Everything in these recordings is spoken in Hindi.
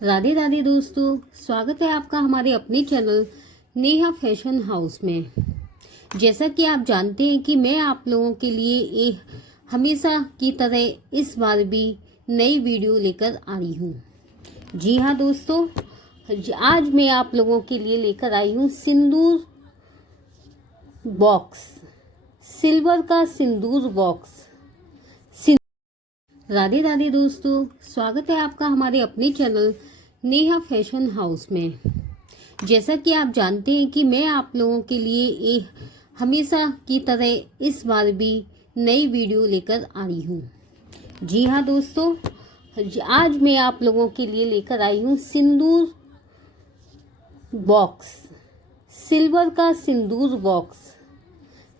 राधे राधे दोस्तों, स्वागत है आपका हमारे अपने चैनल नेहा फैशन हाउस में। जैसा कि आप जानते हैं कि मैं आप लोगों के लिए हमेशा की तरह इस बार भी नई वीडियो लेकर आई हूँ। जी हाँ दोस्तों, आज मैं आप लोगों के लिए लेकर आई हूँ सिंदूर बॉक्स, सिल्वर का सिंदूर बॉक्स। राधे राधे दोस्तों, स्वागत है आपका हमारे अपने चैनल नेहा फैशन हाउस में। जैसा कि आप जानते हैं कि मैं आप लोगों के लिए हमेशा की तरह इस बार भी नई वीडियो लेकर आई हूँ। जी हाँ दोस्तों, आज मैं आप लोगों के लिए लेकर आई हूँ सिंदूर बॉक्स, सिल्वर का सिंदूर बॉक्स।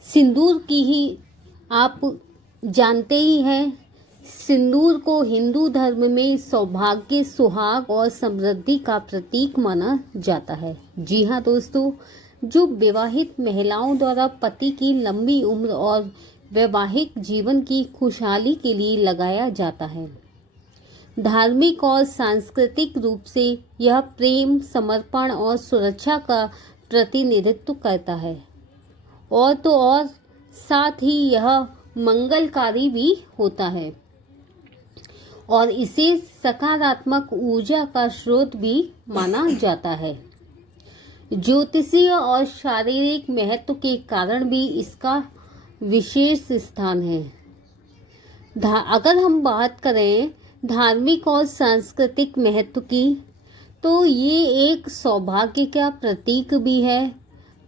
सिंदूर की ही आप जानते ही हैं, सिंदूर को हिंदू धर्म में सौभाग्य, सुहाग और समृद्धि का प्रतीक माना जाता है। जी हाँ दोस्तों, जो विवाहित महिलाओं द्वारा पति की लंबी उम्र और वैवाहिक जीवन की खुशहाली के लिए लगाया जाता है। धार्मिक और सांस्कृतिक रूप से यह प्रेम, समर्पण और सुरक्षा का प्रतिनिधित्व करता है। और तो और साथ ही यह मंगलकारी भी होता है और इसे सकारात्मक ऊर्जा का स्रोत भी माना जाता है। ज्योतिषीय और शारीरिक महत्व के कारण भी इसका विशेष स्थान है। अगर हम बात करें धार्मिक और सांस्कृतिक महत्व की, तो ये एक सौभाग्य का प्रतीक भी है,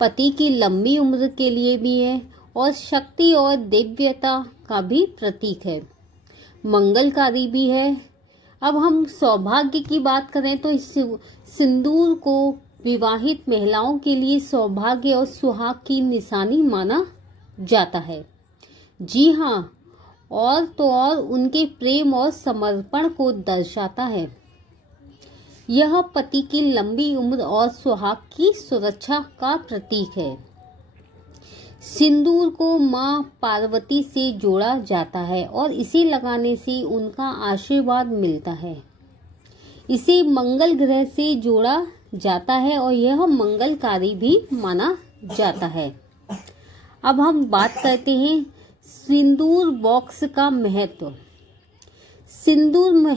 पति की लंबी उम्र के लिए भी है और शक्ति और दिव्यता का भी प्रतीक है, मंगलकारी भी है। अब हम सौभाग्य की बात करें तो इस सिंदूर को विवाहित महिलाओं के लिए सौभाग्य और सुहाग की निशानी माना जाता है। जी हाँ, और तो और उनके प्रेम और समर्पण को दर्शाता है। यह पति की लंबी उम्र और सुहाग की सुरक्षा का प्रतीक है। सिंदूर को मां पार्वती से जोड़ा जाता है और इसे लगाने से उनका आशीर्वाद मिलता है। इसे मंगल ग्रह से जोड़ा जाता है और यह मंगलकारी भी माना जाता है। अब हम बात करते हैं सिंदूर बॉक्स का महत्व। सिंदूर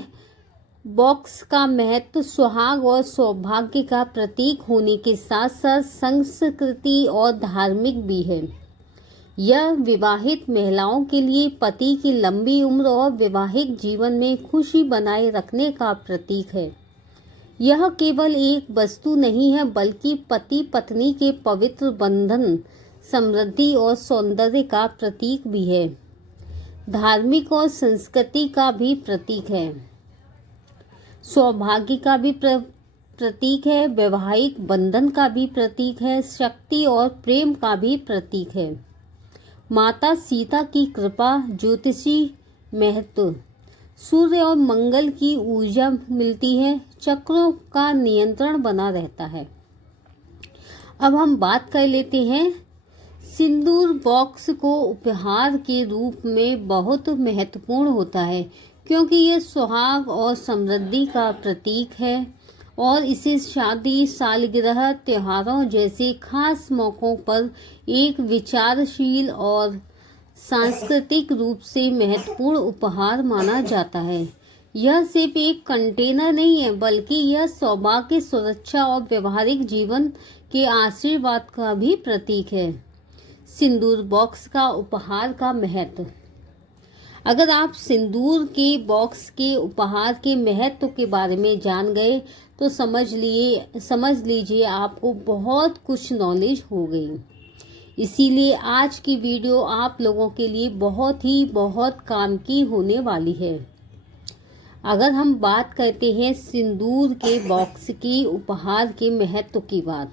बॉक्स का महत्व सुहाग और सौभाग्य का प्रतीक होने के साथ साथ संस्कृति और धार्मिक भी है। यह विवाहित महिलाओं के लिए पति की लंबी उम्र और वैवाहिक जीवन में खुशी बनाए रखने का प्रतीक है। यह केवल एक वस्तु नहीं है, बल्कि पति पत्नी के पवित्र बंधन, समृद्धि और सौंदर्य का प्रतीक भी है। धार्मिक और संस्कृति का भी प्रतीक है, सौभाग्य का भी प्रतीक है, वैवाहिक बंधन का भी प्रतीक है, शक्ति और प्रेम का भी प्रतीक है। माता सीता की कृपा, ज्योतिषी महत्व, सूर्य और मंगल की ऊर्जा मिलती है, चक्रों का नियंत्रण बना रहता है। अब हम बात कर लेते हैं सिंदूर बॉक्स को उपहार के रूप में बहुत महत्वपूर्ण होता है, क्योंकि यह सुहाग और समृद्धि का प्रतीक है और इसे शादी, सालगिरह, त्योहारों जैसे खास मौक़ों पर एक विचारशील और सांस्कृतिक रूप से महत्वपूर्ण उपहार माना जाता है। यह सिर्फ एक कंटेनर नहीं है, बल्कि यह सौभाग्य, सुरक्षा और व्यवहारिक जीवन के आशीर्वाद का भी प्रतीक है। सिंदूर बॉक्स का उपहार का महत्व। अगर आप सिंदूर के बॉक्स के उपहार के महत्व के बारे में जान गए तो समझ लीजिए आपको बहुत कुछ नॉलेज हो गई। इसीलिए आज की वीडियो आप लोगों के लिए बहुत काम की होने वाली है। अगर हम बात करते हैं सिंदूर के बॉक्स की उपहार के महत्व की बात,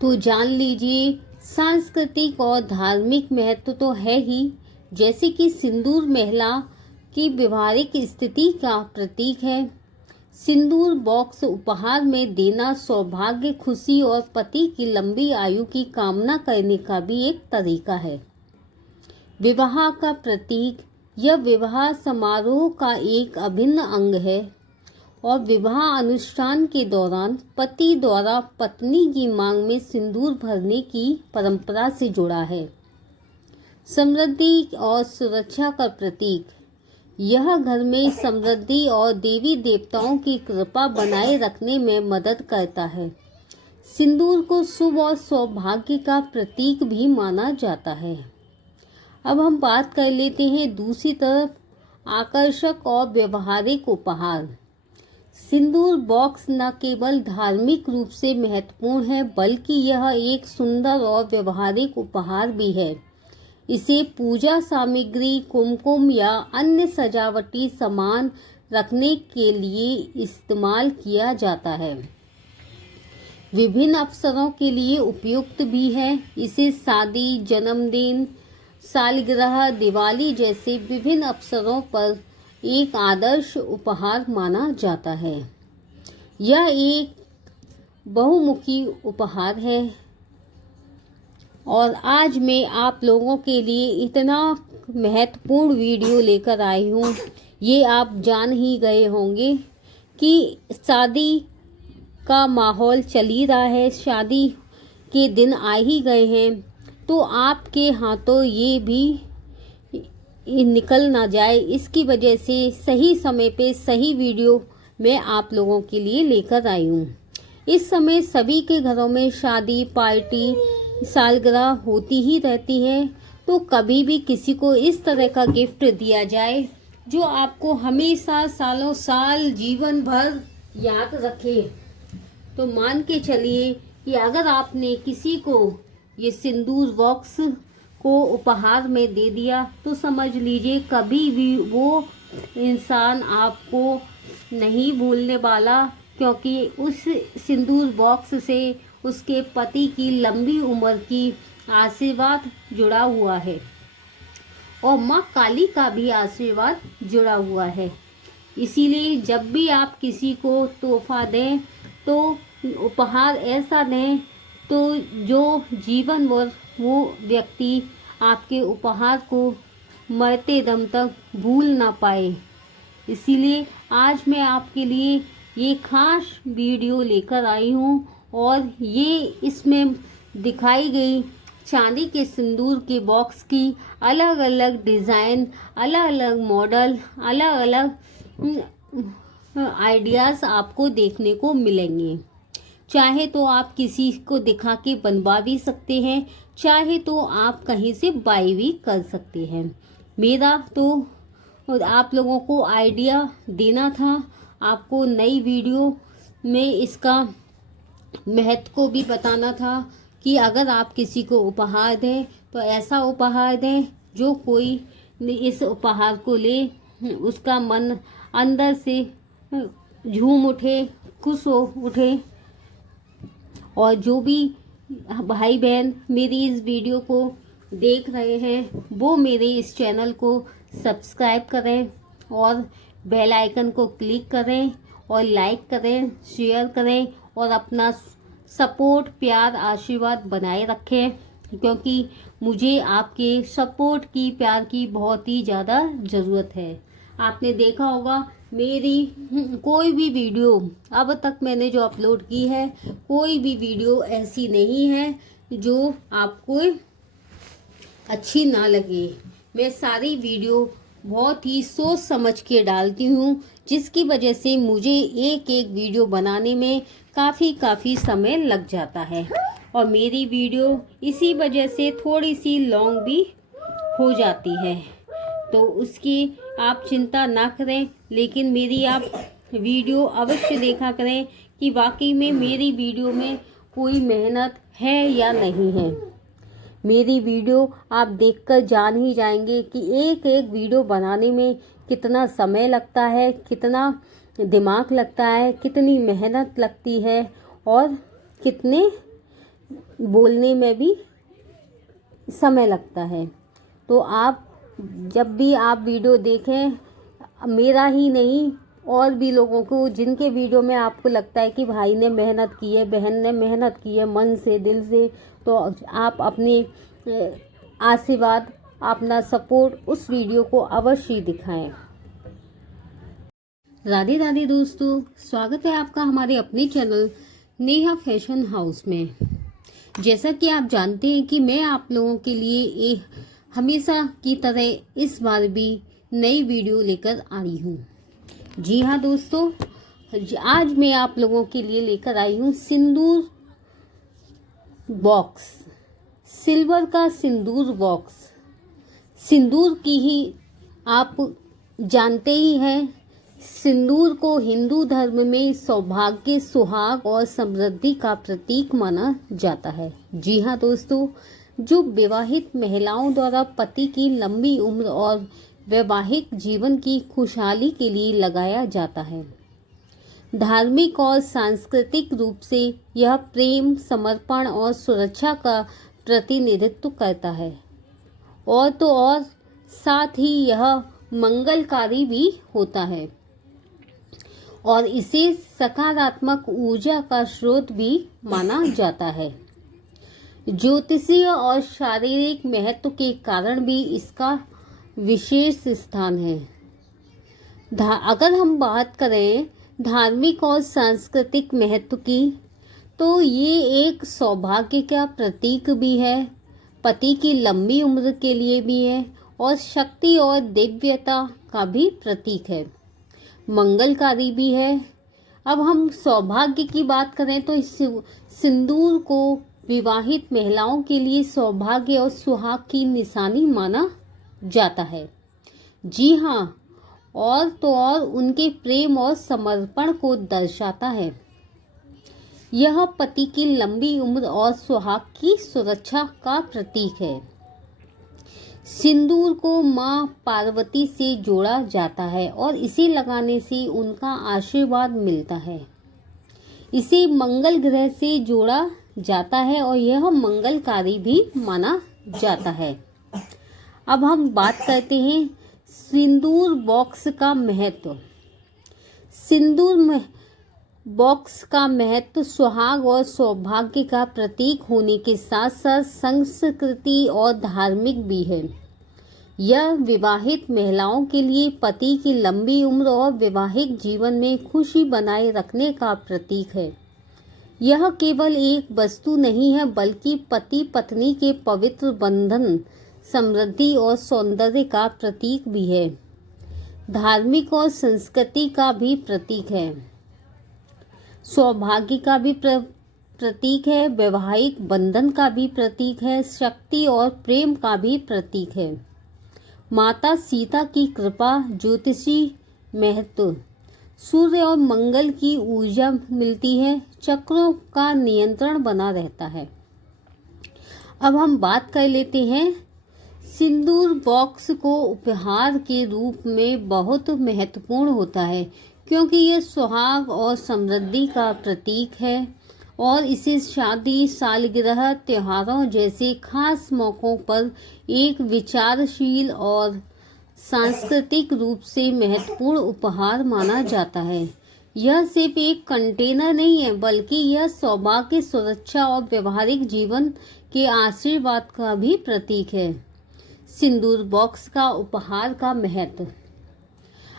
तो जान लीजिए सांस्कृतिक और धार्मिक महत्व तो है ही, जैसे कि सिंदूर महिला की वैवाहिक स्थिति का प्रतीक है। सिंदूर बॉक्स उपहार में देना सौभाग्य, खुशी और पति की लंबी आयु की कामना करने का भी एक तरीका है। विवाह का प्रतीक, यह विवाह समारोह का एक अभिन्न अंग है और विवाह अनुष्ठान के दौरान पति द्वारा पत्नी की मांग में सिंदूर भरने की परंपरा से जुड़ा है। समृद्धि और सुरक्षा का प्रतीक, यह घर में समृद्धि और देवी देवताओं की कृपा बनाए रखने में मदद करता है। सिंदूर को शुभ और सौभाग्य का प्रतीक भी माना जाता है। अब हम बात कर लेते हैं दूसरी तरफ, आकर्षक और व्यवहारिक उपहार। सिंदूर बॉक्स न केवल धार्मिक रूप से महत्वपूर्ण है, बल्कि यह एक सुंदर और व्यवहारिक उपहार भी है। इसे पूजा सामग्री, कुमकुम या अन्य सजावटी सामान रखने के लिए इस्तेमाल किया जाता है। विभिन्न अवसरों के लिए उपयुक्त भी है। इसे शादी, जन्मदिन, सालगिरह, दिवाली जैसे विभिन्न अवसरों पर एक आदर्श उपहार माना जाता है। यह एक बहुमुखी उपहार है और आज मैं आप लोगों के लिए इतना महत्वपूर्ण वीडियो लेकर आई हूँ। ये आप जान ही गए होंगे कि शादी का माहौल चल ही रहा है, शादी के दिन आ ही गए हैं, तो आपके हाथों ये भी निकल ना जाए, इसकी वजह से सही समय पे सही वीडियो मैं आप लोगों के लिए लेकर आई हूँ। इस समय सभी के घरों में शादी, पार्टी, सालगिरह होती ही रहती है, तो कभी भी किसी को इस तरह का गिफ्ट दिया जाए जो आपको हमेशा सालों साल जीवन भर याद रखे। तो मान के चलिए कि अगर आपने किसी को ये सिंदूर बॉक्स को उपहार में दे दिया, तो समझ लीजिए कभी भी वो इंसान आपको नहीं भूलने वाला, क्योंकि उस सिंदूर बॉक्स से उसके पति की लंबी उम्र की आशीर्वाद जुड़ा हुआ है और माँ काली का भी आशीर्वाद जुड़ा हुआ है। इसीलिए जब भी आप किसी को तोहफा दें तो उपहार ऐसा दें तो जो जीवन भर वो व्यक्ति आपके उपहार को मरते दम तक भूल ना पाए। इसीलिए आज मैं आपके लिए ये खास वीडियो लेकर आई हूँ और ये इसमें दिखाई गई चांदी के सिंदूर के बॉक्स की अलग अलग डिज़ाइन, अलग अलग मॉडल, अलग अलग आइडियाज़ आपको देखने को मिलेंगे। चाहे तो आप किसी को दिखा के बनवा भी सकते हैं, चाहे तो आप कहीं से बाई भी कर सकते हैं। मेरा तो आप लोगों को आइडिया देना था, आपको नई वीडियो में इसका महत्व को भी बताना था कि अगर आप किसी को उपहार दें तो ऐसा उपहार दें जो कोई इस उपहार को ले उसका मन अंदर से झूम उठे, खुश हो उठे। और जो भी भाई बहन मेरी इस वीडियो को देख रहे हैं वो मेरे इस चैनल को सब्सक्राइब करें और बेल आइकन को क्लिक करें और लाइक करें, शेयर करें और अपना सपोर्ट, प्यार, आशीर्वाद बनाए रखें, क्योंकि मुझे आपके सपोर्ट की, प्यार की बहुत ही ज़्यादा ज़रूरत है। आपने देखा होगा मेरी कोई भी वीडियो अब तक मैंने जो अपलोड की है, कोई भी वीडियो ऐसी नहीं है जो आपको अच्छी ना लगे। मैं सारी वीडियो बहुत ही सोच समझ के डालती हूँ, जिसकी वजह से मुझे एक एक वीडियो बनाने में काफ़ी समय लग जाता है और मेरी वीडियो इसी वजह से थोड़ी सी लॉन्ग भी हो जाती है। तो उसकी आप चिंता ना करें, लेकिन मेरी आप वीडियो अवश्य देखा करें कि वाकई में मेरी वीडियो में कोई मेहनत है या नहीं है। मेरी वीडियो आप देखकर जान ही जाएंगे कि एक एक वीडियो बनाने में कितना समय लगता है, कितना दिमाग लगता है, कितनी मेहनत लगती है और कितने बोलने में भी समय लगता है। तो आप जब भी आप वीडियो देखें, मेरा ही नहीं और भी लोगों को जिनके वीडियो में आपको लगता है कि भाई ने मेहनत की है, बहन ने मेहनत की है मन से, दिल से, तो आप अपने आशीर्वाद, अपना सपोर्ट उस वीडियो को अवश्य दिखाएं। राधे राधे दोस्तों, स्वागत है आपका हमारे अपने चैनल नेहा फैशन हाउस में। जैसा कि आप जानते हैं कि मैं आप लोगों के लिए हमेशा की तरह इस बार भी नई वीडियो लेकर आई हूँ। जी हाँ दोस्तों, आज मैं आप लोगों के लिए लेकर आई हूँ सिंदूर बॉक्स, सिल्वर का सिंदूर बॉक्स। सिंदूर की ही आप जानते ही हैं, सिंदूर को हिंदू धर्म में सौभाग्य, सुहाग और समृद्धि का प्रतीक माना जाता है। जी हाँ दोस्तों, जो विवाहित महिलाओं द्वारा पति की लंबी उम्र और वैवाहिक जीवन की खुशहाली के लिए लगाया जाता है। धार्मिक और सांस्कृतिक रूप से यह प्रेम, समर्पण और सुरक्षा का प्रतिनिधित्व करता है। और तो और साथ ही यह मंगलकारी भी होता है और इसे सकारात्मक ऊर्जा का स्रोत भी माना जाता है। ज्योतिषीय और शारीरिक महत्व के कारण भी इसका विशेष स्थान है। अगर हम बात करें धार्मिक और सांस्कृतिक महत्व की, तो ये एक सौभाग्य का प्रतीक भी है, पति की लंबी उम्र के लिए भी है और शक्ति और दिव्यता का भी प्रतीक है, मंगलकारी भी है। अब हम सौभाग्य की बात करें तो इस सिंदूर को विवाहित महिलाओं के लिए सौभाग्य और सुहाग की निशानी माना जाता है। जी हाँ, और तो और उनके प्रेम और समर्पण को दर्शाता है। यह पति की लंबी उम्र और सुहाग की सुरक्षा का प्रतीक है। सिंदूर को मां पार्वती से जोड़ा जाता है और इसे लगाने से उनका आशीर्वाद मिलता है। इसे मंगल ग्रह से जोड़ा जाता है और यह मंगलकारी भी माना जाता है। अब हम बात करते हैं सिंदूर बॉक्स का महत्व। सिंदूर बॉक्स का महत्व सुहाग और सौभाग्य का प्रतीक होने के साथ साथ संस्कृति और धार्मिक भी है। यह विवाहित महिलाओं के लिए पति की लंबी उम्र और वैवाहिक जीवन में खुशी बनाए रखने का प्रतीक है। यह केवल एक वस्तु नहीं है, बल्कि पति पत्नी के पवित्र बंधन, समृद्धि और सौंदर्य का प्रतीक भी है। धार्मिक और संस्कृति का भी प्रतीक है, सौभाग्य का भी प्रतीक है, वैवाहिक बंधन का भी प्रतीक है, शक्ति और प्रेम का भी प्रतीक है। माता सीता की कृपा, ज्योतिषी महत्व, सूर्य और मंगल की ऊर्जा मिलती है, चक्रों का नियंत्रण बना रहता है। अब हम बात कर लेते हैं सिंदूर बॉक्स को उपहार के रूप में बहुत महत्वपूर्ण होता है, क्योंकि यह सुहाग और समृद्धि का प्रतीक है और इसे शादी, सालगिरह, त्योहारों जैसे खास मौक़ों पर एक विचारशील और सांस्कृतिक रूप से महत्वपूर्ण उपहार माना जाता है। यह सिर्फ एक कंटेनर नहीं है, बल्कि यह सौभाग्य, सुरक्षा और व्यवहारिक जीवन के आशीर्वाद का भी प्रतीक है। सिंदूर बॉक्स का उपहार का महत्व।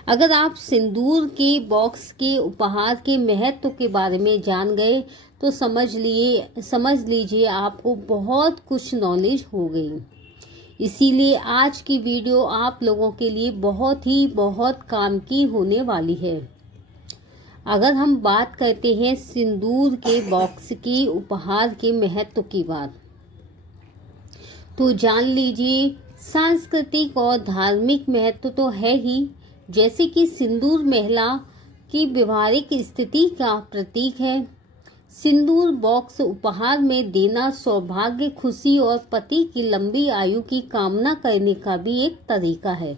अगर आप सिंदूर के बॉक्स के उपहार के महत्व के बारे में जान गए तो समझ लीजिए आपको बहुत कुछ नॉलेज हो गई। इसीलिए आज की वीडियो आप लोगों के लिए बहुत काम की होने वाली है। अगर हम बात करते हैं सिंदूर के बॉक्स की उपहार के महत्व की बात, तो जान लीजिए सांस्कृतिक और धार्मिक महत्व तो है ही, जैसे कि सिंदूर महिला की व्यवहारिक स्थिति का प्रतीक है। सिंदूर बॉक्स उपहार में देना सौभाग्य, खुशी और पति की लंबी आयु की कामना करने का भी एक तरीका है।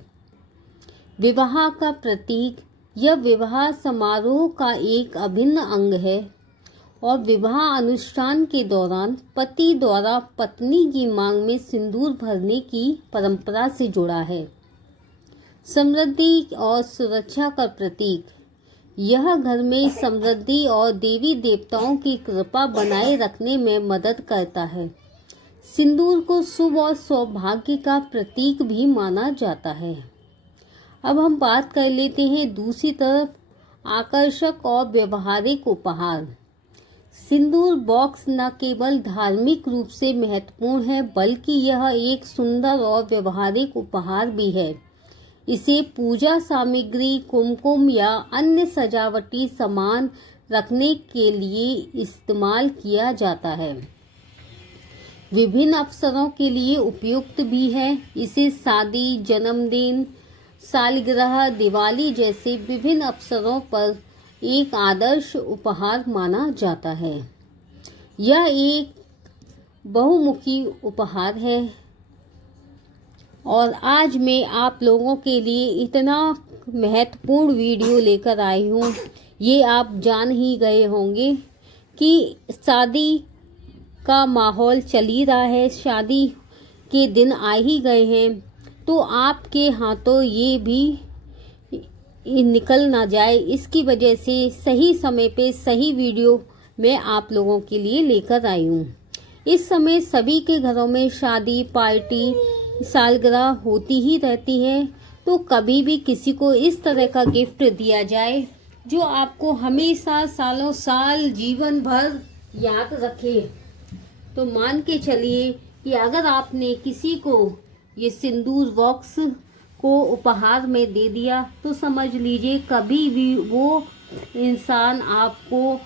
विवाह का प्रतीक, यह विवाह समारोह का एक अभिन्न अंग है और विवाह अनुष्ठान के दौरान पति द्वारा पत्नी की मांग में सिंदूर भरने की परंपरा से जुड़ा है। समृद्धि और सुरक्षा का प्रतीक, यह घर में समृद्धि और देवी देवताओं की कृपा बनाए रखने में मदद करता है। सिंदूर को शुभ और सौभाग्य का प्रतीक भी माना जाता है। अब हम बात कर लेते हैं दूसरी तरफ आकर्षक और व्यवहारिक उपहार। सिंदूर बॉक्स न केवल धार्मिक रूप से महत्वपूर्ण है, बल्कि यह एक सुंदर और व्यवहारिक उपहार भी है। इसे पूजा सामग्री, कुमकुम या अन्य सजावटी सामान रखने के लिए इस्तेमाल किया जाता है। विभिन्न अवसरों के लिए उपयुक्त भी है। इसे शादी, जन्मदिन, सालगिरह, दिवाली जैसे विभिन्न अवसरों पर एक आदर्श उपहार माना जाता है। यह एक बहुमुखी उपहार है और आज मैं आप लोगों के लिए इतना महत्वपूर्ण वीडियो लेकर आई हूँ। ये आप जान ही गए होंगे कि शादी का माहौल चल ही रहा है, शादी के दिन आ ही गए हैं, तो आपके हाथों ये भी निकल ना जाए, इसकी वजह से सही समय पे सही वीडियो मैं आप लोगों के लिए लेकर आई हूँ। इस समय सभी के घरों में शादी, पार्टी, सालगिरह होती ही रहती है, तो कभी भी किसी को इस तरह का गिफ्ट दिया जाए जो आपको हमेशा सालों साल जीवन भर याद रखे, तो मान के चलिए कि अगर आपने किसी को ये सिंदूर बॉक्स को उपहार में दे दिया तो समझ लीजिए कभी भी वो इंसान आपको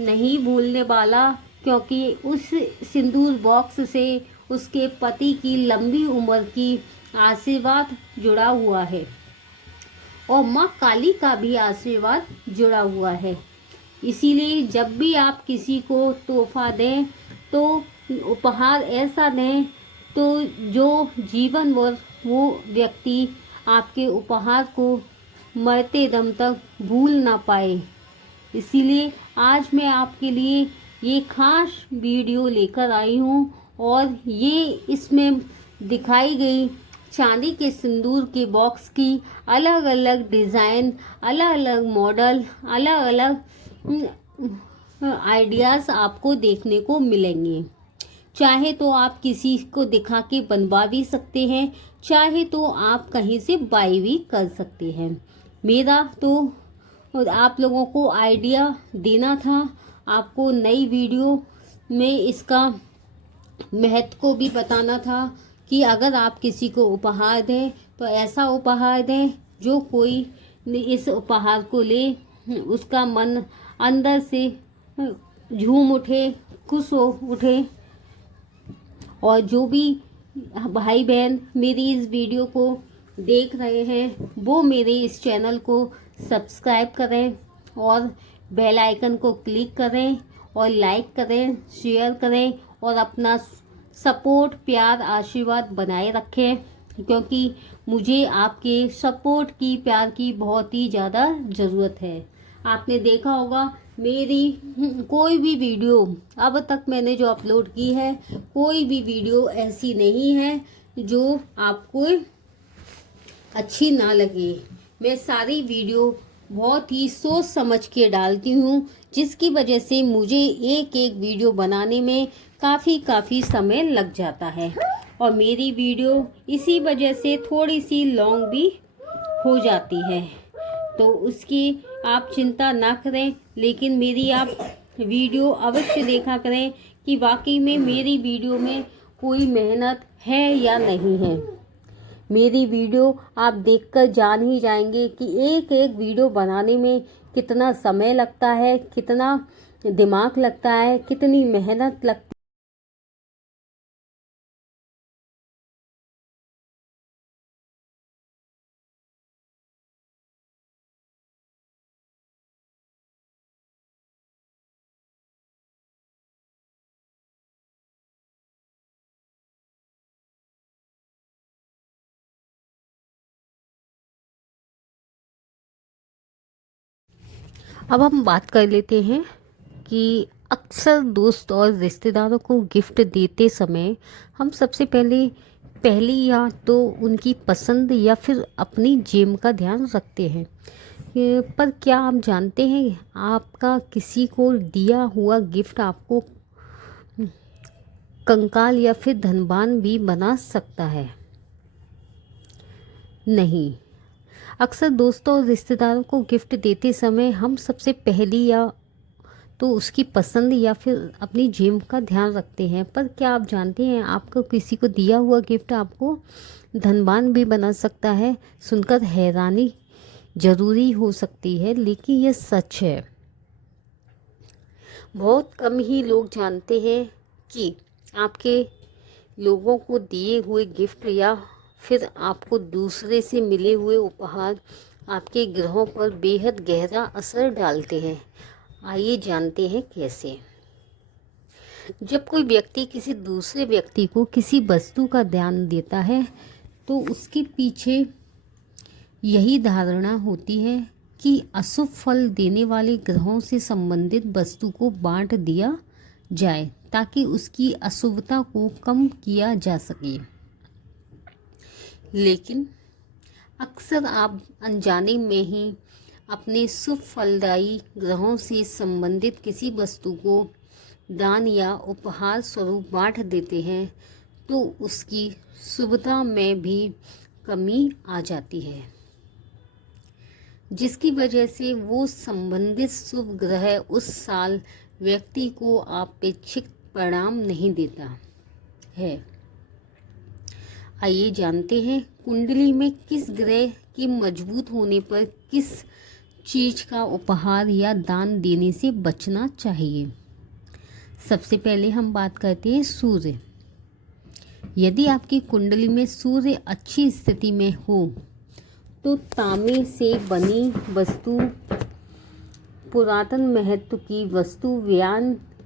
नहीं भूलने वाला, क्योंकि उस सिंदूर बॉक्स से उसके पति की लंबी उम्र की आशीर्वाद जुड़ा हुआ है और माँ काली का भी आशीर्वाद जुड़ा हुआ है। इसीलिए जब भी आप किसी को तोहफा दें तो उपहार ऐसा दें तो जो जीवन भर वो व्यक्ति आपके उपहार को मरते दम तक भूल ना पाए। इसीलिए आज मैं आपके लिए ये खास वीडियो लेकर आई हूँ और ये इसमें दिखाई गई चांदी के सिंदूर के बॉक्स की अलग अलग डिज़ाइन, अलग अलग मॉडल, अलग अलग आइडियाज़ आपको देखने को मिलेंगे। चाहे तो आप किसी को दिखा के बनवा भी सकते हैं, चाहे तो आप कहीं से बाई भी कर सकते हैं। मेरा तो आप लोगों को आइडिया देना था, आपको नई वीडियो में इसका महत्व को भी बताना था कि अगर आप किसी को उपहार दें तो ऐसा उपहार दें जो कोई इस उपहार को ले उसका मन अंदर से झूम उठे, खुश हो उठे। और जो भी भाई बहन मेरी इस वीडियो को देख रहे हैं वो मेरे इस चैनल को सब्सक्राइब करें और बेल आइकन को क्लिक करें और लाइक करें, शेयर करें और अपना सपोर्ट, प्यार, आशीर्वाद बनाए रखें, क्योंकि मुझे आपके सपोर्ट की, प्यार की बहुत ही ज़्यादा ज़रूरत है। आपने देखा होगा मेरी कोई भी वीडियो अब तक मैंने जो अपलोड की है, कोई भी वीडियो ऐसी नहीं है जो आपको अच्छी ना लगे। मैं सारी वीडियो बहुत ही सोच समझ के डालती हूँ, जिसकी वजह से मुझे एक एक वीडियो बनाने में काफ़ी समय लग जाता है और मेरी वीडियो इसी वजह से थोड़ी सी लॉन्ग भी हो जाती है। तो उसकी आप चिंता ना करें, लेकिन मेरी आप वीडियो अवश्य देखा करें कि वाकई में मेरी वीडियो में कोई मेहनत है या नहीं है। मेरी वीडियो आप देखकर जान ही जाएंगे कि एक एक वीडियो बनाने में कितना समय लगता है, कितना दिमाग लगता है, कितनी मेहनत लगती है। अब हम बात कर लेते हैं कि अक्सर दोस्त और रिश्तेदारों को गिफ्ट देते समय हम सबसे पहली या तो उनकी पसंद या फिर अपनी जेब का ध्यान रखते हैं। पर क्या आप जानते हैं आपका किसी को दिया हुआ गिफ्ट आपको कंकाल या फिर धनवान भी बना सकता है? नहीं, अक्सर दोस्तों और रिश्तेदारों को गिफ्ट देते समय हम सबसे पहली या तो उसकी पसंद या फिर अपनी जेब का ध्यान रखते हैं। पर क्या आप जानते हैं, आपको किसी को दिया हुआ गिफ्ट आपको धनवान भी बना सकता है? सुनकर हैरानी जरूरी हो सकती है, लेकिन यह सच है। बहुत कम ही लोग जानते हैं कि आपके लोगों को दिए हुए गिफ्ट या फिर आपको दूसरे से मिले हुए उपहार आपके ग्रहों पर बेहद गहरा असर डालते हैं। आइए जानते हैं कैसे। जब कोई व्यक्ति किसी दूसरे व्यक्ति को किसी वस्तु का दान देता है तो उसके पीछे यही धारणा होती है कि अशुभ फल देने वाले ग्रहों से संबंधित वस्तु को बांट दिया जाए ताकि उसकी अशुभता को कम किया जा सके। लेकिन अक्सर आप अनजाने में ही अपने शुभ फलदायी ग्रहों से संबंधित किसी वस्तु को दान या उपहार स्वरूप बांट देते हैं तो उसकी शुभता में भी कमी आ जाती है, जिसकी वजह से वो संबंधित शुभ ग्रह उस साल व्यक्ति को अपेक्षित परिणाम नहीं देता है। आइए जानते हैं कुंडली में किस ग्रह के मजबूत होने पर किस चीज का उपहार या दान देने से बचना चाहिए। सबसे पहले हम बात करते हैं सूर्य। यदि आपकी कुंडली में सूर्य अच्छी स्थिति में हो तो तांबे से बनी वस्तु, पुरातन महत्व की वस्तु,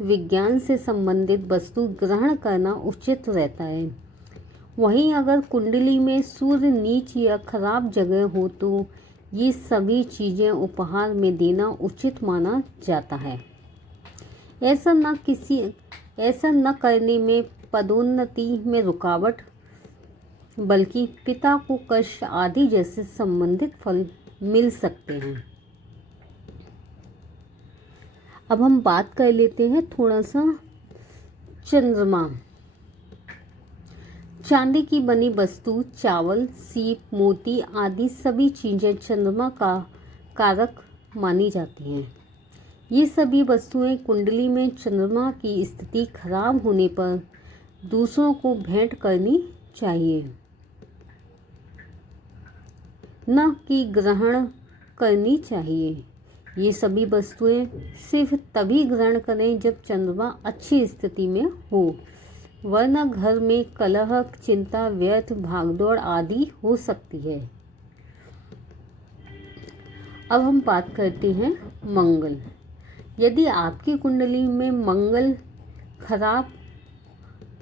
विज्ञान से संबंधित वस्तु ग्रहण करना उचित रहता है। वहीं अगर कुंडली में सूर्य नीच या खराब जगह हो तो ये सभी चीज़ें उपहार में देना उचित माना जाता है। ऐसा न करने में पदोन्नति में रुकावट, बल्कि पिता को कष्ट आदि जैसे संबंधित फल मिल सकते हैं। अब हम बात कर लेते हैं थोड़ा सा चंद्रमा। चांदी की बनी वस्तु, चावल, सीप, मोती आदि सभी चीजें चंद्रमा का कारक मानी जाती हैं। ये सभी वस्तुएं कुंडली में चंद्रमा की स्थिति खराब होने पर दूसरों को भेंट करनी चाहिए, न कि ग्रहण करनी चाहिए। ये सभी वस्तुएं सिर्फ तभी ग्रहण करें जब चंद्रमा अच्छी स्थिति में हो, वरना घर में कलह, चिंता, व्यर्थ भागदौड़ आदि हो सकती है। अब हम बात करते हैं मंगल। यदि आपकी कुंडली में मंगल खराब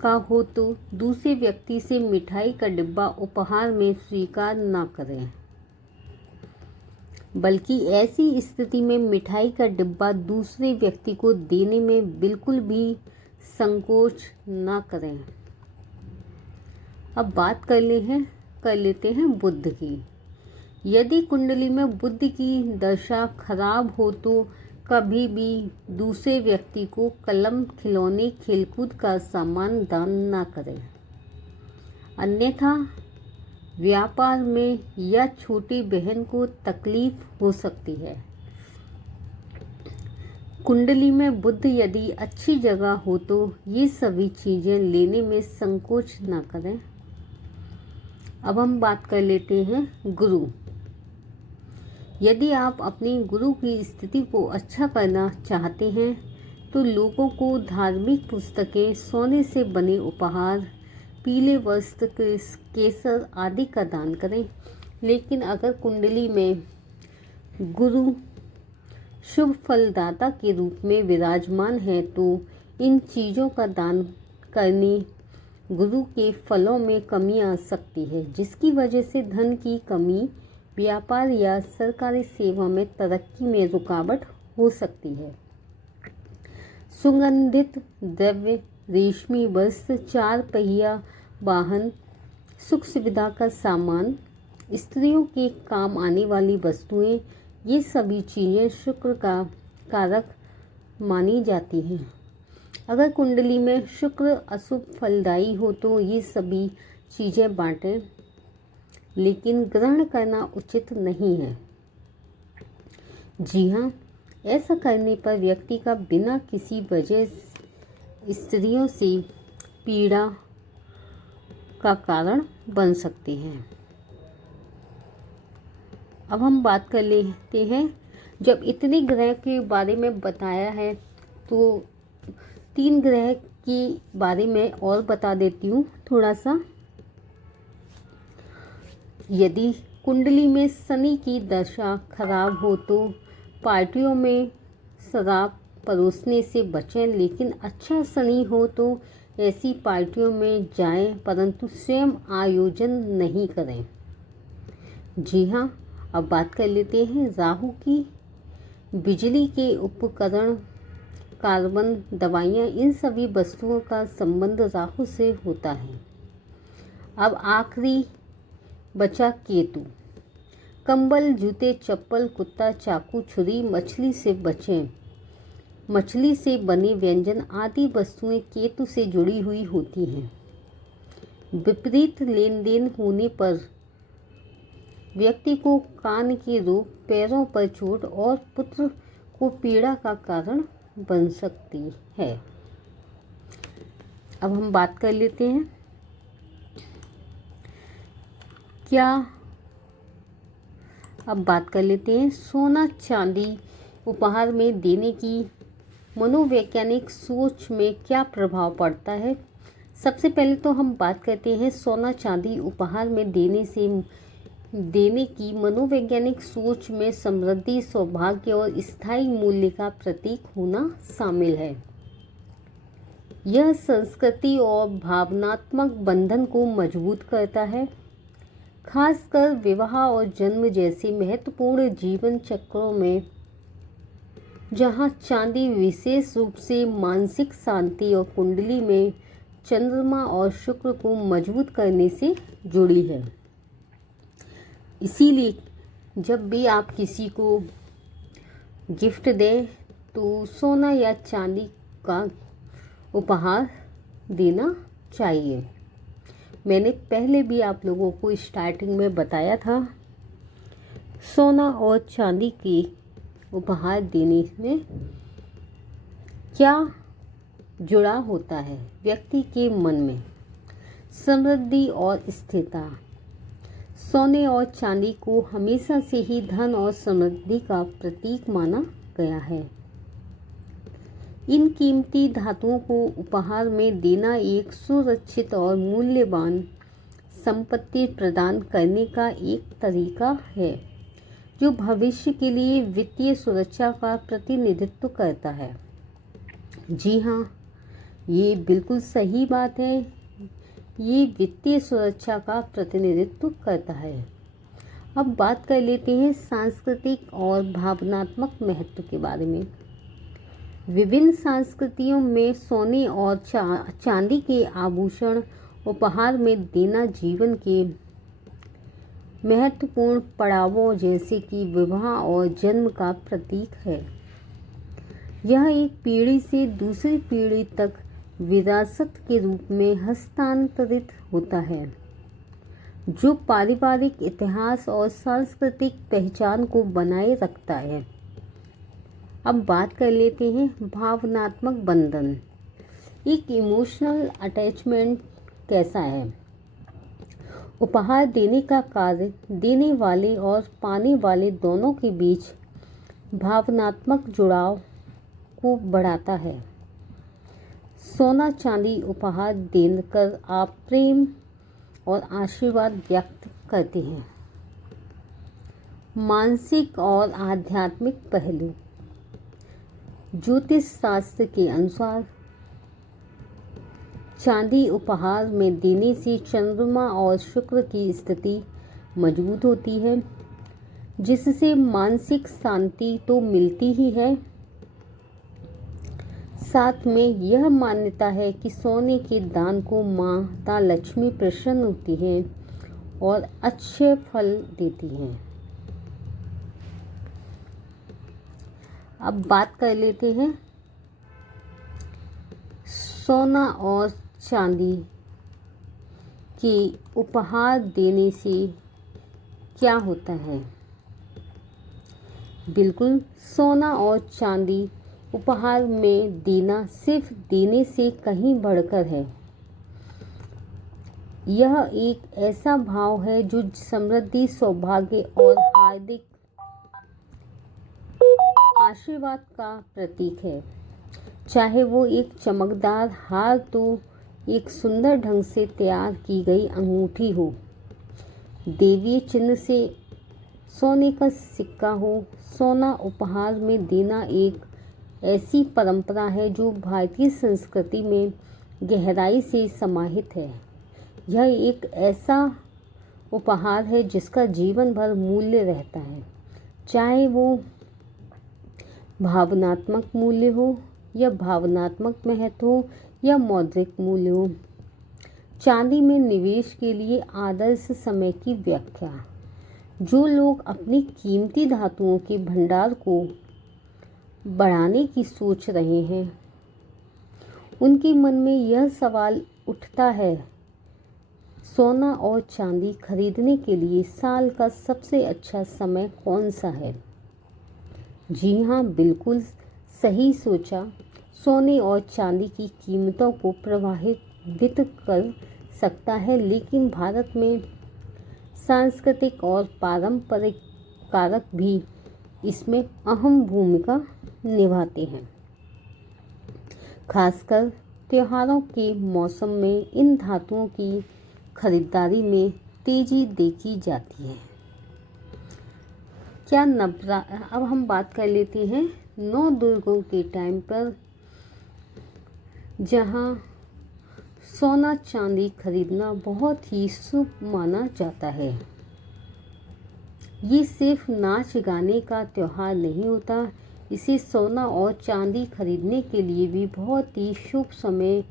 का हो तो दूसरे व्यक्ति से मिठाई का डिब्बा उपहार में स्वीकार न करें, बल्कि ऐसी स्थिति में मिठाई का डिब्बा दूसरे व्यक्ति को देने में बिल्कुल भी संकोच न करें। अब बात कर लेते हैं बुध की। यदि कुंडली में बुध की दशा खराब हो तो कभी भी दूसरे व्यक्ति को कलम, खिलौने, खेलकूद का सामान दान न करें, अन्यथा व्यापार में या छोटी बहन को तकलीफ हो सकती है। कुंडली में बुध यदि अच्छी जगह हो तो ये सभी चीजें लेने में संकोच न करें। अब हम बात कर लेते हैं गुरु। यदि आप अपने गुरु की स्थिति को अच्छा करना चाहते हैं तो लोगों को धार्मिक पुस्तकें, सोने से बने उपहार, पीले वस्त्र, केसर आदि का दान करें। लेकिन अगर कुंडली में गुरु शुभ फलदाता के रूप में विराजमान है तो इन चीज़ों का दान करने गुरु के फलों में कमी आ सकती है, जिसकी वजह से धन की कमी, व्यापार या सरकारी सेवा में तरक्की में रुकावट हो सकती है। सुगंधित द्रव्य, रेशमी वस्त्र, 4 पहिया वाहन, सुख सुविधा का सामान, स्त्रियों के काम आने वाली वस्तुएं, ये सभी चीज़ें शुक्र का कारक मानी जाती हैं। अगर कुंडली में शुक्र अशुभ फलदायी हो तो ये सभी चीज़ें बांटें। लेकिन ग्रहण करना उचित नहीं है। जी हाँ, ऐसा करने पर व्यक्ति का बिना किसी वजह स्त्रियों से पीड़ा का कारण बन सकते हैं। अब हम बात कर लेते हैं, जब इतने ग्रह के बारे में बताया है तो 3 ग्रह के बारे में और बता देती हूँ थोड़ा सा। यदि कुंडली में शनि की दशा खराब हो तो पार्टियों में शराब परोसने से बचें, लेकिन अच्छा शनि हो तो ऐसी पार्टियों में जाएं, परंतु स्वयं आयोजन नहीं करें। जी हाँ, अब बात कर लेते हैं राहु की। बिजली के उपकरण, कार्बन, दवाइयाँ, इन सभी वस्तुओं का संबंध राहु से होता है। अब आखिरी बचा केतु। कंबल, जूते, चप्पल, कुत्ता, चाकू, छुरी, मछली से बचें। मछली से बने व्यंजन आदि वस्तुएं केतु से जुड़ी हुई होती हैं। विपरीत लेन देन होने पर व्यक्ति को कान के रोग, पैरों पर चोट और पुत्र को पीड़ा का कारण बन सकती है। अब हम बात कर लेते हैं सोना चांदी उपहार में देने की मनोवैज्ञानिक सोच में क्या प्रभाव पड़ता है। सबसे पहले तो हम बात करते हैं सोना चांदी उपहार में देने की मनोवैज्ञानिक सोच में समृद्धि, सौभाग्य और स्थायी मूल्य का प्रतीक होना शामिल है। यह संस्कृति और भावनात्मक बंधन को मजबूत करता है, खासकर विवाह और जन्म जैसे महत्वपूर्ण जीवन चक्रों में, जहां चांदी विशेष रूप से मानसिक शांति और कुंडली में चंद्रमा और शुक्र को मजबूत करने से जुड़ी है। इसीलिए जब भी आप किसी को गिफ्ट दें तो सोना या चांदी का उपहार देना चाहिए। मैंने पहले भी आप लोगों को स्टार्टिंग में बताया था, सोना और चांदी के उपहार देने में क्या जुड़ा होता है व्यक्ति के मन में। समृद्धि और स्थिरता। सोने और चांदी को हमेशा से ही धन और समृद्धि का प्रतीक माना गया है। इन कीमती धातुओं को उपहार में देना एक सुरक्षित और मूल्यवान संपत्ति प्रदान करने का एक तरीका है, जो भविष्य के लिए वित्तीय सुरक्षा का प्रतिनिधित्व करता है। जी हाँ, ये बिल्कुल सही बात है, ये वित्तीय सुरक्षा का प्रतिनिधित्व करता है। अब बात कर लेते हैं सांस्कृतिक और भावनात्मक महत्व के बारे में। विभिन्न संस्कृतियों में सोने और चांदी के आभूषण उपहार में देना जीवन के महत्वपूर्ण पड़ावों जैसे कि विवाह और जन्म का प्रतीक है। यह एक पीढ़ी से दूसरी पीढ़ी तक विरासत के रूप में हस्तांतरित होता है, जो पारिवारिक इतिहास और सांस्कृतिक पहचान को बनाए रखता है। अब बात कर लेते हैं भावनात्मक बंधन। एक इमोशनल अटैचमेंट कैसा है। उपहार देने का कार्य देने वाले और पाने वाले दोनों के बीच भावनात्मक जुड़ाव को बढ़ाता है। सोना चांदी उपहार देकर आप प्रेम और आशीर्वाद व्यक्त करते हैं। मानसिक और आध्यात्मिक पहलू। ज्योतिष शास्त्र के अनुसार चांदी उपहार में देने से चंद्रमा और शुक्र की स्थिति मजबूत होती है, जिससे मानसिक शांति तो मिलती ही है, साथ में यह मान्यता है कि सोने के दान को माता लक्ष्मी प्रसन्न होती है और अच्छे फल देती हैं। अब बात कर लेते हैं सोना और चांदी के उपहार देने से क्या होता है? बिल्कुल, सोना और चांदी उपहार में देना सिर्फ देने से कहीं बढ़कर है। यह एक ऐसा भाव है जो समृद्धि, सौभाग्य और हार्दिक आशीर्वाद का प्रतीक है। चाहे वो एक चमकदार हार तो एक सुंदर ढंग से तैयार की गई अंगूठी हो, देवीय चिन्ह से सोने का सिक्का हो। सोना उपहार में देना एक ऐसी परंपरा है जो भारतीय संस्कृति में गहराई से समाहित है। यह एक ऐसा उपहार है जिसका जीवन भर मूल्य रहता है, चाहे वो भावनात्मक मूल्य हो या भावनात्मक महत्व हो या मौद्रिक मूल्य हो। चांदी में निवेश के लिए आदर्श समय की व्याख्या। जो लोग अपनी कीमती धातुओं के भंडार को बढ़ाने की सोच रहे हैं, उनके मन में यह सवाल उठता है, सोना और चांदी खरीदने के लिए साल का सबसे अच्छा समय कौन सा है? जी हाँ, बिल्कुल सही सोचा। सोने और चांदी की कीमतों को प्रभावित कर सकता है, लेकिन भारत में सांस्कृतिक और पारंपरिक कारक भी इसमें अहम भूमिका निभाते हैं। खासकर त्योहारों के मौसम में इन धातुओं की खरीदारी में तेजी देखी जाती है। अब हम बात कर लेते हैं नौ दुर्गों के टाइम पर, जहां सोना चांदी खरीदना बहुत ही शुभ माना जाता है। ये सिर्फ नाच गाने का त्योहार नहीं होता, इसे सोना और चांदी खरीदने के लिए भी बहुत ही शुभ समय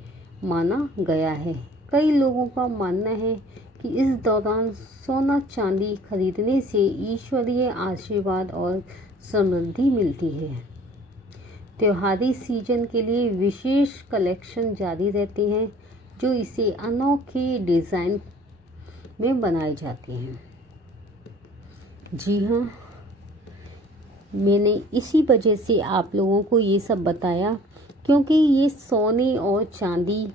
माना गया है। कई लोगों का मानना है कि इस दौरान सोना चांदी खरीदने से ईश्वरीय आशीर्वाद और समृद्धि मिलती है। त्योहारी सीजन के लिए विशेष कलेक्शन जारी रहते हैं जो इसे अनोखे डिज़ाइन में बनाए जाते हैं। जी हाँ, मैंने इसी वजह से आप लोगों को ये सब बताया, क्योंकि ये सोने और चांदी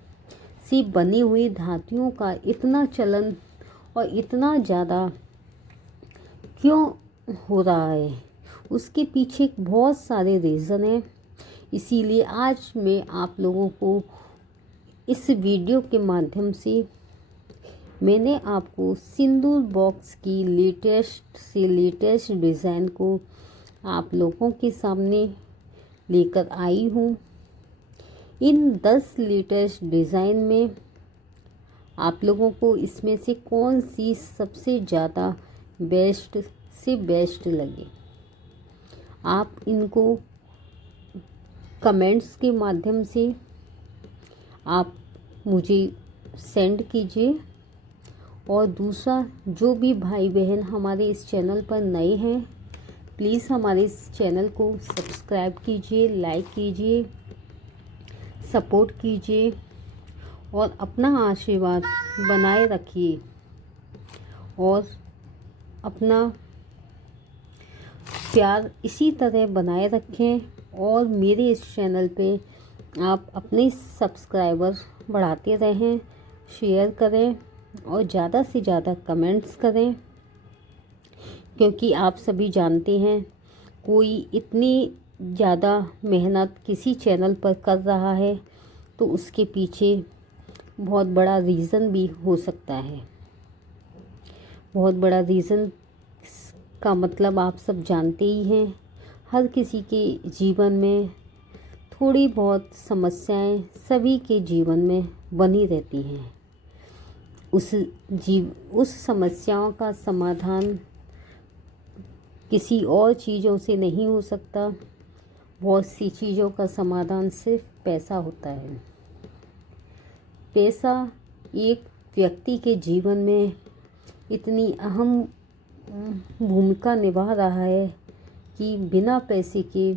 से बनी हुई धातुओं का इतना चलन और इतना ज़्यादा क्यों हो रहा है, उसके पीछे बहुत सारे रीज़न हैं। इसीलिए आज मैं आप लोगों को इस वीडियो के माध्यम से मैंने आपको सिंदूर बॉक्स की लेटेस्ट से लेटेस्ट डिज़ाइन को आप लोगों के सामने लेकर आई हूँ। इन 10 लेटेस्ट डिज़ाइन में आप लोगों को इसमें से कौन सी सबसे ज़्यादा बेस्ट से बेस्ट लगे, आप इनको कमेंट्स के माध्यम से आप मुझे सेंड कीजिए। और दूसरा, जो भी भाई बहन हमारे इस चैनल पर नए हैं, प्लीज़ हमारे इस चैनल को सब्सक्राइब कीजिए, लाइक कीजिए, सपोर्ट कीजिए और अपना आशीर्वाद बनाए रखिए और अपना प्यार इसी तरह बनाए रखें। और मेरे इस चैनल पे आप अपने सब्सक्राइबर बढ़ाते रहें, शेयर करें और ज़्यादा से ज़्यादा कमेंट्स करें, क्योंकि आप सभी जानते हैं कोई इतनी ज़्यादा मेहनत किसी चैनल पर कर रहा है तो उसके पीछे बहुत बड़ा रीज़न भी हो सकता है। बहुत बड़ा रीज़न का मतलब आप सब जानते ही हैं। हर किसी के जीवन में थोड़ी बहुत समस्याएं सभी के जीवन में बनी रहती हैं। उस समस्याओं का समाधान किसी और चीज़ों से नहीं हो सकता। बहुत सी चीज़ों का समाधान सिर्फ पैसा होता है। पैसा एक व्यक्ति के जीवन में इतनी अहम भूमिका निभा रहा है कि बिना पैसे के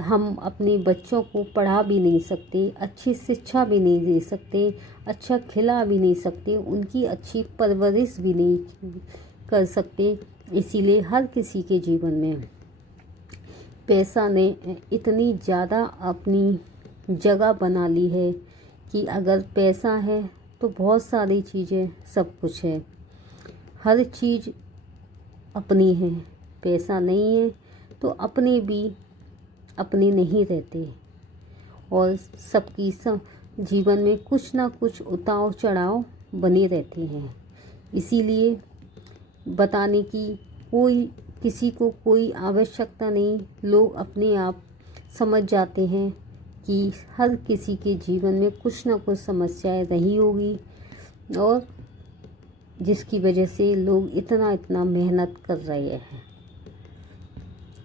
हम अपने बच्चों को पढ़ा भी नहीं सकते, अच्छी शिक्षा भी नहीं दे सकते, अच्छा खिला भी नहीं सकते, उनकी अच्छी परवरिश भी नहीं कर सकते। इसीलिए हर किसी के जीवन में पैसा ने इतनी ज़्यादा अपनी जगह बना ली है कि अगर पैसा है तो बहुत सारी चीज़ें, सब कुछ है, हर चीज़ अपनी है। पैसा नहीं है तो अपने भी अपने नहीं रहते और सबकी जीवन में कुछ ना कुछ उतार चढ़ाव बने रहते हैं। इसीलिए बताने की किसी को कोई आवश्यकता नहीं। लोग अपने आप समझ जाते हैं कि हर किसी के जीवन में कुछ ना कुछ समस्याएं रही होगी और जिसकी वजह से लोग इतना मेहनत कर रहे हैं।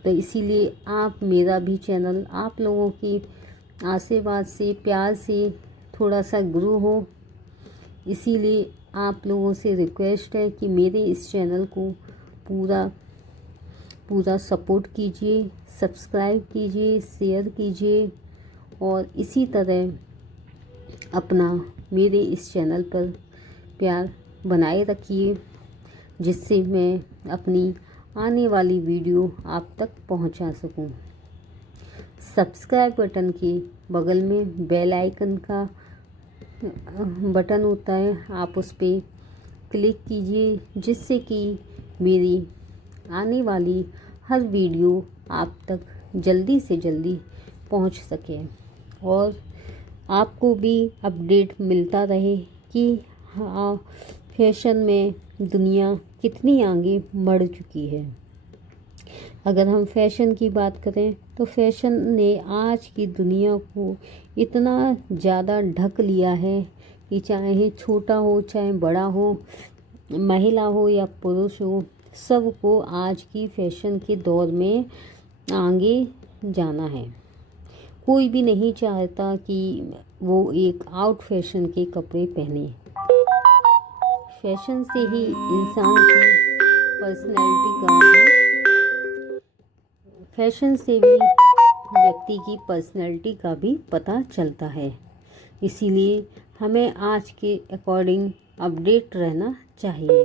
तो इसीलिए आप मेरा भी चैनल आप लोगों की आशीर्वाद से, प्यार से थोड़ा सा ग्रो हो। इसीलिए आप लोगों से रिक्वेस्ट है कि मेरे इस चैनल को पूरा सपोर्ट कीजिए, सब्सक्राइब कीजिए, शेयर कीजिए और इसी तरह अपना मेरे इस चैनल पर प्यार बनाए रखिए, जिससे मैं अपनी आने वाली वीडियो आप तक पहुंचा सकूं। सब्सक्राइब बटन के बगल में बेल आइकन का बटन होता है, आप उस पर क्लिक कीजिए, जिससे कि मेरी आने वाली हर वीडियो आप तक जल्दी से जल्दी पहुंच सके और आपको भी अपडेट मिलता रहे कि हाँ, फैशन में दुनिया कितनी आगे बढ़ चुकी है। अगर हम फैशन की बात करें तो फैशन ने आज की दुनिया को इतना ज़्यादा ढक लिया है कि चाहे छोटा हो चाहे बड़ा हो, महिला हो या पुरुष हो, सबको आज की फैशन के दौर में आगे जाना है। कोई भी नहीं चाहता कि वो एक आउट फैशन के कपड़े पहने। फैशन से ही इंसान की व्यक्ति की पर्सनैलिटी का भी पता चलता है। इसीलिए हमें आज के अकॉर्डिंग अपडेट रहना चाहिए।